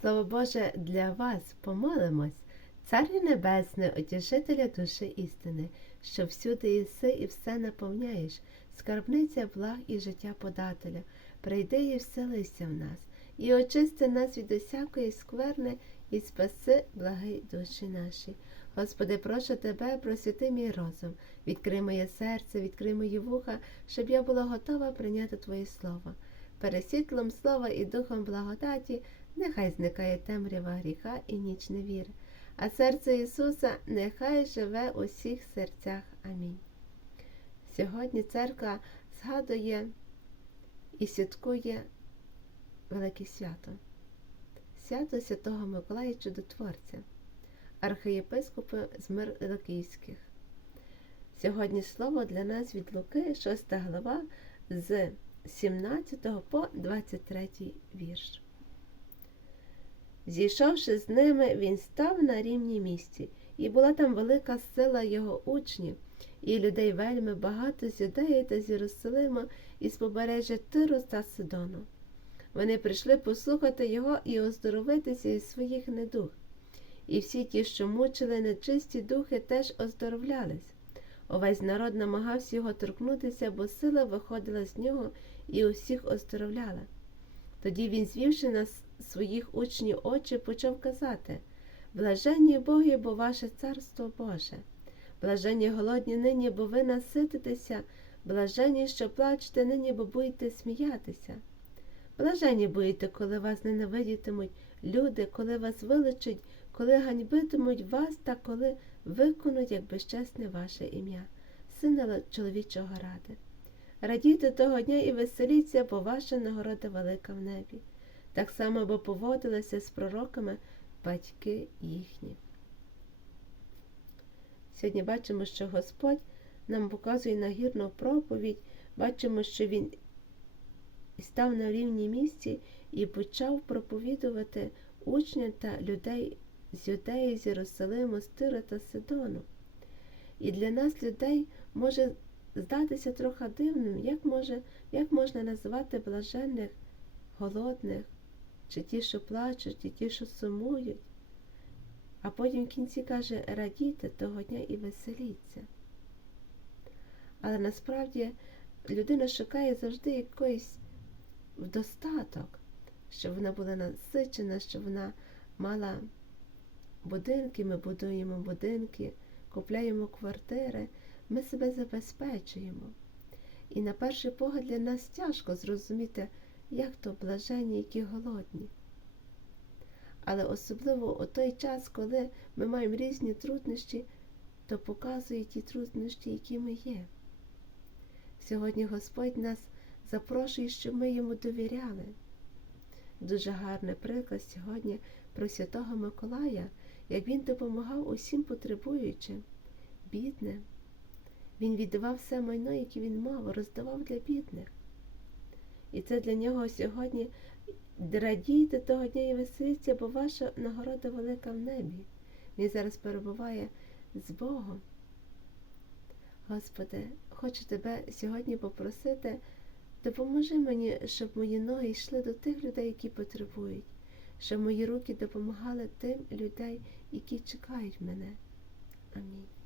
Слово Боже, для вас помолимось, Царю Небесне, утішителя душі істини, що всюди єси і все наповняєш, скарбниця благ і життя подателя, прийди і вселися в нас, і очисти нас від усякої скверни, і спаси благи душі наші. Господи, прошу тебе, просвіти мій розум, відкрий моє серце, відкрий мої вуха, щоб я була готова прийняти Твоє Слово. Пересвітлом слова і духом благодаті, нехай зникає темрява гріха і ніч невіри, а серце Ісуса нехай живе у всіх серцях. Амінь. Сьогодні церква згадує і святкує велике свято, свято Святого Миколая Чудотворця, архієпископа з Мирликівських. Сьогодні слово для нас від Луки, 6 глава з 17 по 23 вірш. Зійшовши з ними, він став на рівні місці, і була там велика сила його учнів, і людей вельми багато з Юдеї та з Єрусалима і з побережжя Тиру та Сидону. Вони прийшли послухати його і оздоровитися із своїх недуг. І всі ті, що мучили нечисті духи, теж оздоровлялись. Увесь народ намагався його торкнутися, бо сила виходила з нього і усіх оздоровляла. Тоді він, звівши на своїх учнів очі, почав казати Блаженні Боги, бо ваше царство Боже, блаженні голодні нині, бо ви насититеся, блаженні, що плачете нині, бо будете сміятися. Блаженні будете, коли вас ненавидітимуть люди, коли вас виличуть, коли ганьбитимуть вас та коли виконуть як безчесне ваше ім'я, сина чоловічого ради. Радійте того дня і веселіться, бо ваша нагорода велика в небі. Так само бо поводилися з пророками батьки їхні. Сьогодні бачимо, що Господь нам показує нагірну проповідь, бачимо, що Він став на рівні місці і почав проповідувати учням та людей з Юдеї, з Єрусалиму, з Тира та Сидону. І для нас, людей, може здатися трохи дивним, як, може, як можна називати блаженних, голодних, чи ті, що плачуть, чи ті, що сумують. А потім в кінці каже, радійте того дня і веселіться. Але насправді людина шукає завжди якийсь достаток, щоб вона була насичена, щоб вона мала будинки, ми будуємо будинки, купляємо квартири, ми себе забезпечуємо. І на перший погляд для нас тяжко зрозуміти, як то блаженні, які голодні. Але особливо у той час, коли ми маємо різні труднощі, то показує ті труднощі, які ми є. Сьогодні Господь нас запрошує, щоб ми йому довіряли. Дуже гарний приклад сьогодні про Святого Миколая, як він допомагав усім потребуючим, бідним. Він віддавав все майно, яке він мав, роздавав для бідних. І це для нього сьогодні радійте того дня і веселіться, бо ваша нагорода велика в небі. Він зараз перебуває з Богом. Господи, хочу тебе сьогодні попросити, допоможи мені, щоб мої ноги йшли до тих людей, які потребують, щоб мої руки допомагали тим людей, які чекають мене. Амінь.